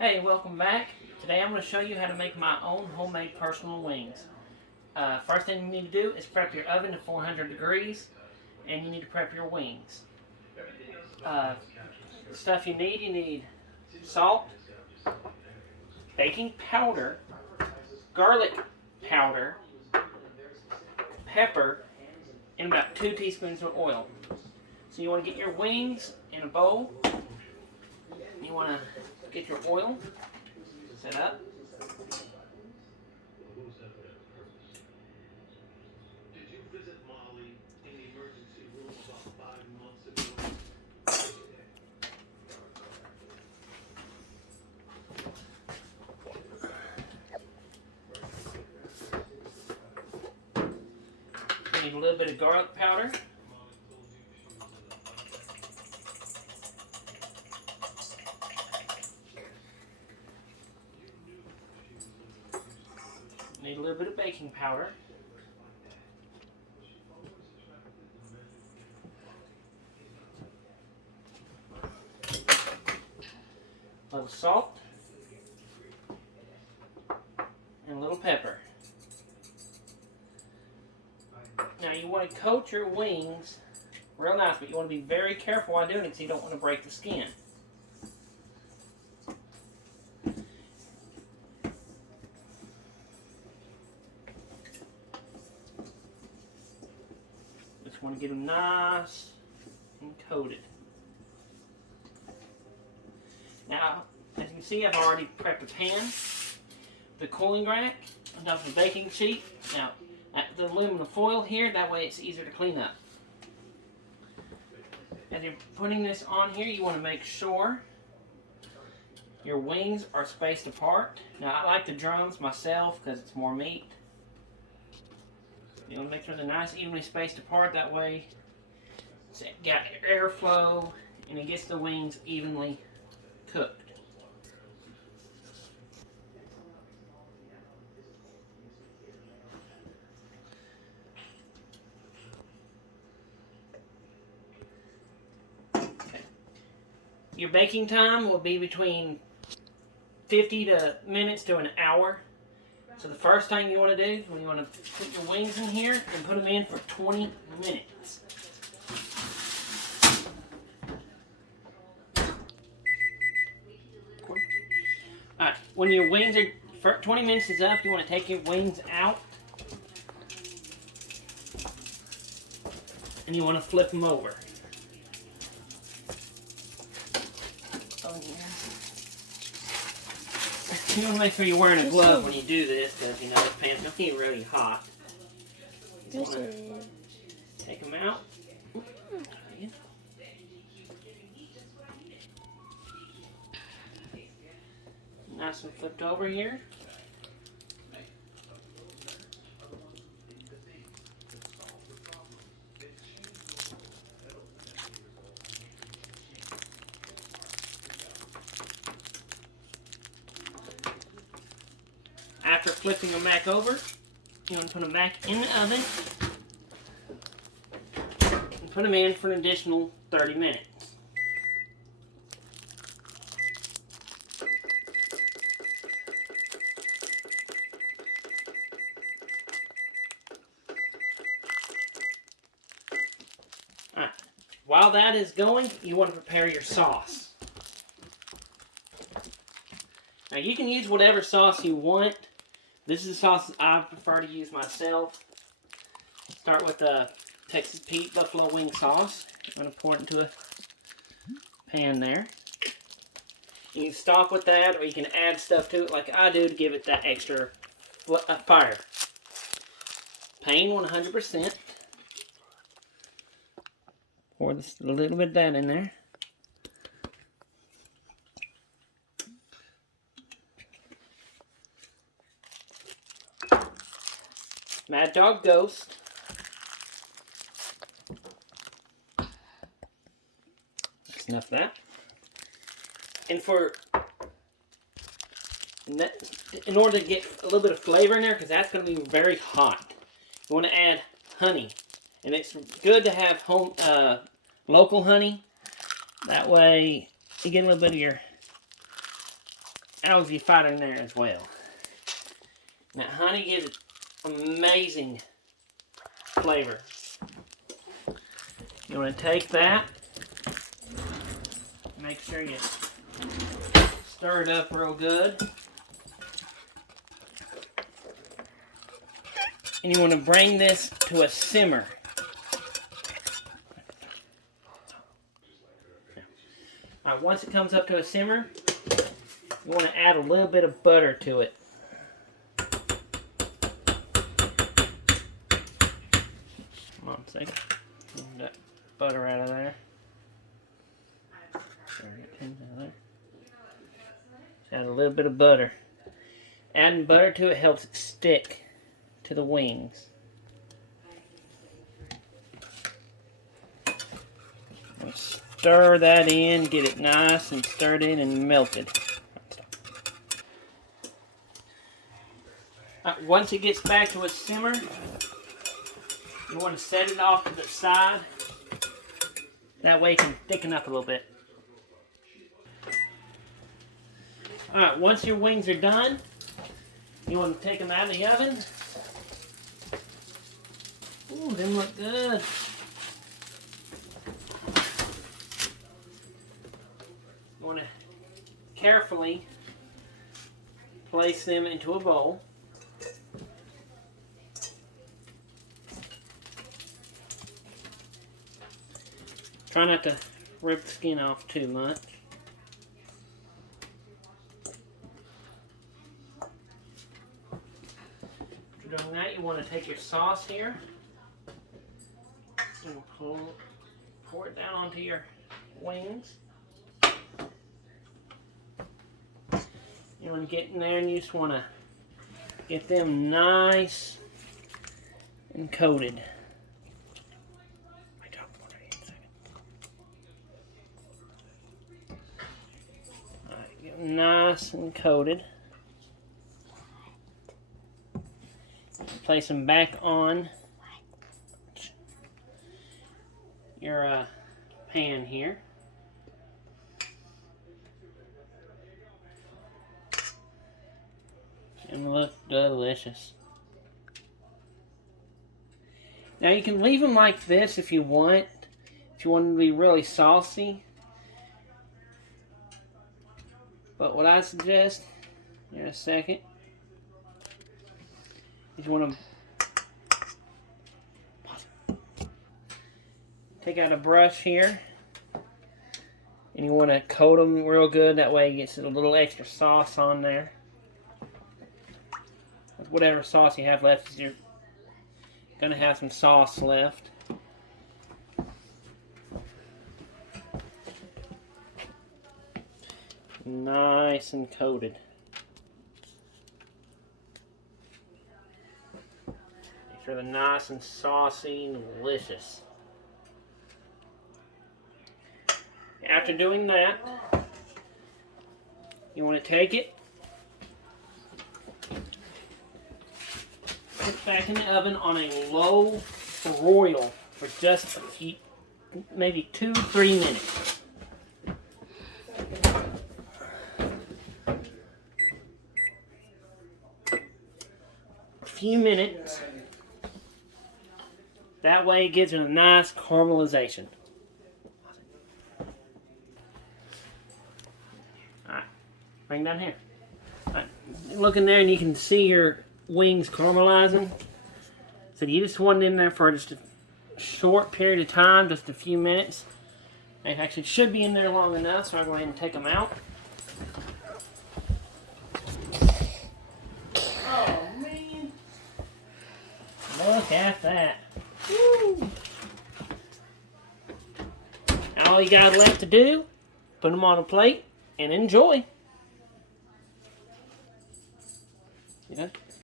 Hey, welcome back. Today I'm going to show you how to make my own homemade personal wings. First thing you need to do is prep your oven to 400 degrees, and you need to prep your wings. Stuff you need salt, baking powder, garlic powder, pepper, and about 2 teaspoons of oil. So you want to get your wings in a bowl. You want to get your oil set up. Need a little bit of garlic powder. Need a little bit of baking powder. A little salt. And a little pepper. Now you want to coat your wings real nice, but you want to be very careful while doing it because you don't want to break the skin. Just want to get them nice and coated. Now, as you can see, I've already prepped a pan, the cooling rack, enough of a baking sheet. Now, the aluminum foil here, that way it's easier to clean up. As you're putting this on here, you want to make sure your wings are spaced apart. Now, I like the drums myself because it's more meat. You want to make sure they're nice, evenly spaced apart. That way, it's got airflow and it gets the wings evenly cooked. Your baking time will be between 50 minutes to an hour. So the first thing you want to do is you want to put your wings in here and put them in for 20 minutes. Alright, when your wings are 20 minutes is up, you want to take your wings out and you want to flip them over. You want to make sure you're wearing a glove when you do this, because you know the pan's going to get really hot. You want to take them out. Nice and flipped over here. After flipping them back over, you want to put them back in the oven and put them in for an additional 30 minutes. Alright. While that is going, you want to prepare your sauce. Now you can use whatever sauce you want. This is the sauce I prefer to use myself. Start with the Texas Pete Buffalo Wing sauce. I'm going to pour it into a pan there. You can stop with that, or you can add stuff to it like I do to give it that extra fire. Pain 100%. Pour a little bit of that in there. Mad Dog Ghost. That's enough of that. And in order to get a little bit of flavor in there, because that's going to be very hot, you want to add honey. And it's good to have local honey. That way you get a little bit of your algae fighter in there as well. Now, honey gives it amazing flavor. You want to take that, make sure you stir it up real good. And you want to bring this to a simmer. Alright, once it comes up to a simmer, you want to add a little bit of butter to it. Come on a second. Move that butter out of there. Just add a little bit of butter. Adding butter to it helps it stick to the wings. And stir that in, get it nice and stirred in and melted. Once it gets back to a simmer, you want to set it off to the side. That way it can thicken up a little bit. Alright, once your wings are done, you want to take them out of the oven. Ooh, them look good. You want to carefully place them into a bowl. Try not to rip the skin off too much. After doing that, you want to take your sauce here and pour it down onto your wings. You want to get in there and you just want to get them nice and coated. Nice and coated. Place them back on your pan here. And look delicious. Now you can leave them like this if you want. If you want them to be really saucy. But what I suggest, in a second, is you want to take out a brush here, and you want to coat them real good. That way it gets a little extra sauce on there. With whatever sauce you have left, you're going to have some sauce left. Nice and coated. Make sure they're nice and saucy and delicious. After doing that, you want to take it, put it back in the oven on a low broil for just a few, maybe 2-3 minutes. Few minutes. That way it gives it a nice caramelization. Alright, bring down here. Alright, look in there and you can see your wings caramelizing. So you just want it in there for just a short period of time, just a few minutes. It actually should be in there long enough, so I'll go ahead and take them out. Look at that. Woo. All you got left to do, put them on a plate and enjoy. You know?